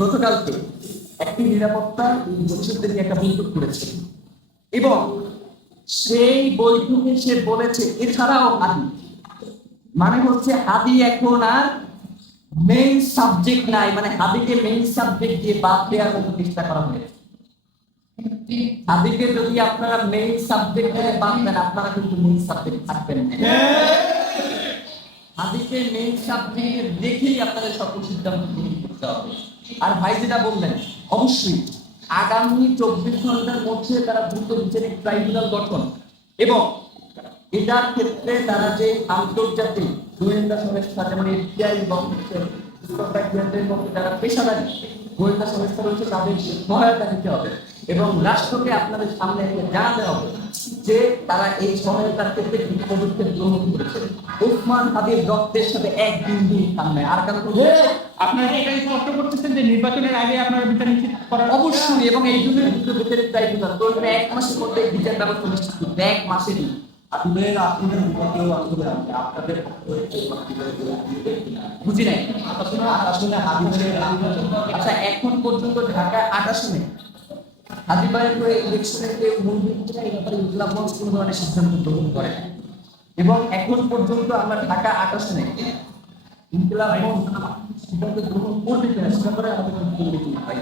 গতকালকে একটি নিরাপত্তা পরিষদকে একটা বৈঠক করেছে এবং সেই বৈঠকে সে বলেছে এছাড়াও হাদি মানে হচ্ছে হাদি এখন আর মেইন সাবজেক্ট নাই, মানে হাদিকে মেইন সাবজেক্ট দিয়ে বাদ দেওয়ার মতো চেষ্টা করা হয়েছে। হাদিকে যদি আপনারা মেইন সাবজেক্ট দিয়ে বাদ দেন আপনারা কিন্তু মেইন সাবজেক্ট থাকবেন না। হাদিকে মেইন সাবজেক্ট দেখেই আপনাদের সকল সিদ্ধান্ত গ্রহণ করতে হবে। আর ভাই যেটা বললেন, অবশ্যই আগামী 24 ঘন্টার মধ্যে তারা দ্রুত বিচারিক ট্রাইব্যুনাল গঠন এবং এটার ক্ষেত্রে তারা যে আন্তর্জাতিক গোয়েন্দা সংস্থা যেমন এফবিআই এবং যারা পেশাদারী গোয়েন্দা সংস্থা রয়েছে তাদের সহায়তা দিতে হবে এবং রাষ্ট্রকে আপনাদের সামনে জানাতে হবে যে তারা এই সহায়তার ক্ষেত্রে পদক্ষেপ গ্রহণ করেছে। ওসমান হাদির রক্তের সাথে এক বিন্দু সামনে আর কারণ আপনারা এটাই স্পষ্ট করতেছেন যে নির্বাচনের আগে আপনারা বিচার নিশ্চিত করার অবশ্যই এবং এই জন্য বিচারিক ট্রাইব্যুনাল তো 1 মাসের মধ্যে বিচার ব্যবস্থা নিশ্চিত করতে 1 মাসেরই বুঝি নাই। আচ্ছা, এখন পর্যন্ত ঢাকায় 8 আসনে হাদি ভাইয়ের ইলেকশনের যে মন্ত্রীরা এই ব্যাপারে ইসলামগঞ্জ কোনো ধরনের সিদ্ধান্ত গ্রহণ করে এবং এখন পর্যন্ত আমরা ঢাকা 8 আসনে ইসলামগঞ্জ সিদ্ধান্ত গ্রহণ করতে চাই সেটা করে আমাদের পাই।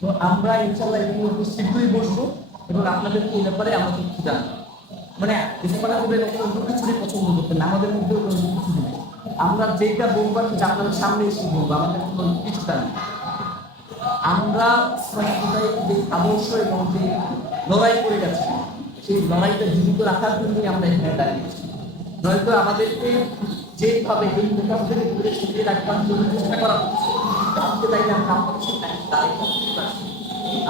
তো আমরা ইনশাআল্লাহ এই মুহূর্তে শীঘ্রই বসবো এবং আপনাদেরকে এই ব্যাপারে আমরা কিছু জানাবো। মানে কিছুই পছন্দ করতেন না, আমাদের মধ্যে কিছু নেই। আমরা যেটা বলবো আপনাদের সামনে এসে বলবো, আমাদের কোনো কিছুটা নেই। আমরা যে আদর্শ এবং যে লড়াই করে গেছি সেই লড়াইটা জীবিত রাখার জন্যই আমরা এখানে দাঁড়িয়েছি। নয়তো আমাদেরকে যেভাবে এই মোকাবিলা করে সরিয়ে রাখবার জন্য চেষ্টা করা হচ্ছে আজকে তাইলে আমরা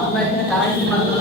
আমরা এখানে দাঁড়াইতে পারবো।